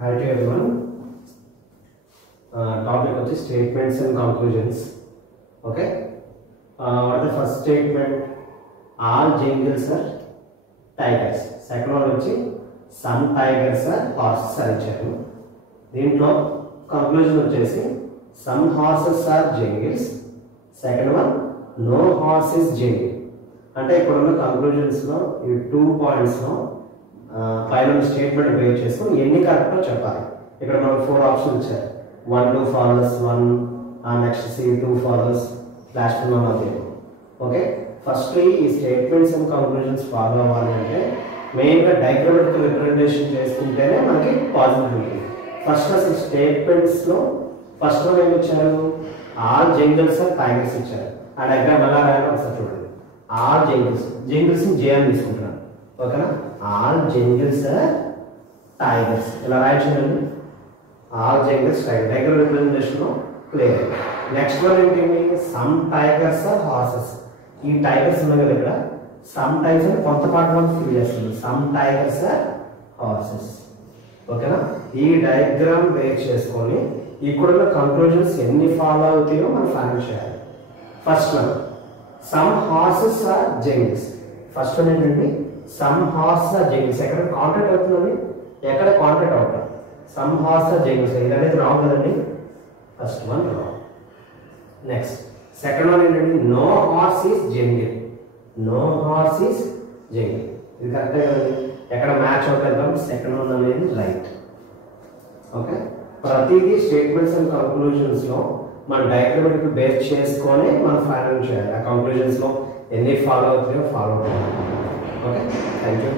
Hi to everyone. Topic of the statements and conclusions. Okay. What is the first statement? All jingles are tigers. Second one వచ్చి some tigers are horses అని ఇచ్చారు. దీంట్లో conclusion వచ్చేసి some horses are jingles. Second one no horse is jingle. అంటే ఇక్కడ ఉన్న conclusions లో ఈ 2 points లో పైన స్టేట్మెంట్ బేస్ చేసుకొని ఎన్ని కరెక్టో చెప్పాలి. ఇక్కడ మనకు 4 ఆప్షన్స్ ఇచ్చారు. 1 2 follows 1 next C 2 follows last one అది. ఓకే, ఫస్ట్ ఈ స్టేట్మెంట్స్ అండ్ కంక్లూజన్స్ ఫాలో అవ్వాలి అంటే మెయిన్గా డయాగ్రామాటికల్ రిప్రజెంటేషన్ చేసుకుంటేనే మనకి పాజిటివ్ ఉంటుంది. ఫస్ట్ అసలు స్టేట్మెంట్స్లో ఫస్ట్ వన్ ఏమి ఇచ్చారు? ఆల్ జంగిల్స్ ఆర్ టైగర్స్ ఇచ్చారు. ఆ డయాగ్రామ్ ఎలా రాయాలో ఒకసారి చూడండి. ఆల్ జంగిల్స్ జే అని తీసుకుంటున్నాను. ఓకేనా, ఆల్ జంగిల్స్ ఆర్ టైగర్స్ ఇలా రాయించండి. All jungles tiger diagram representation లో క్లియర్. నెక్స్ట్ వన్ ఏంటి? Some tigers are horses. ఈ టైగర్స్ ఉన్నాయి కదా ఇక్కడ, సమ్ టైగర్స్ అంటే కొంత పాటు మనం ఫిల్ చేస్తుంది. Some tigers are horses. ఓకేనా, ఈ డయాగ్రామ్ బేస్ చేసుకొని ఇక్కడ కంక్లూజన్స్ ఎన్ని ఫాలో అవుతాయో మనం ఫైండ్ చేయాలి. First one some horses are jungles. First one ఏంటండి? Some horses are jungles. ఎక్కడ కాంటాక్ట్ అవుతుందండి? ఎక్కడ కాంటాక్ట్ అవుతాం? Some horses are jungles. ఇది అనేది రాంగ్ కదండి. First one wrong. Next second one ఏంటంటే no horse is jungle. No horse is jungle. ఇది కరెక్టే కదండి. ఎక్కడ మ్యాచ్ అవుతాయి? సెకండ్ వన్ అనేది రైట్. ఓకే, ప్రతిదీ స్టేట్మెంట్స్ అండ్ కంక్లూజన్స్ లో మన డయాగ్రామాటిక్ బేస్ చేసుకొని మనం ఫైనల్ చేయాలి. ఆ కంక్లూజన్స్ లో ఎన్ని ఫాలో అవుతాయో ఫాలో అవుతాయి. Okay, thank you.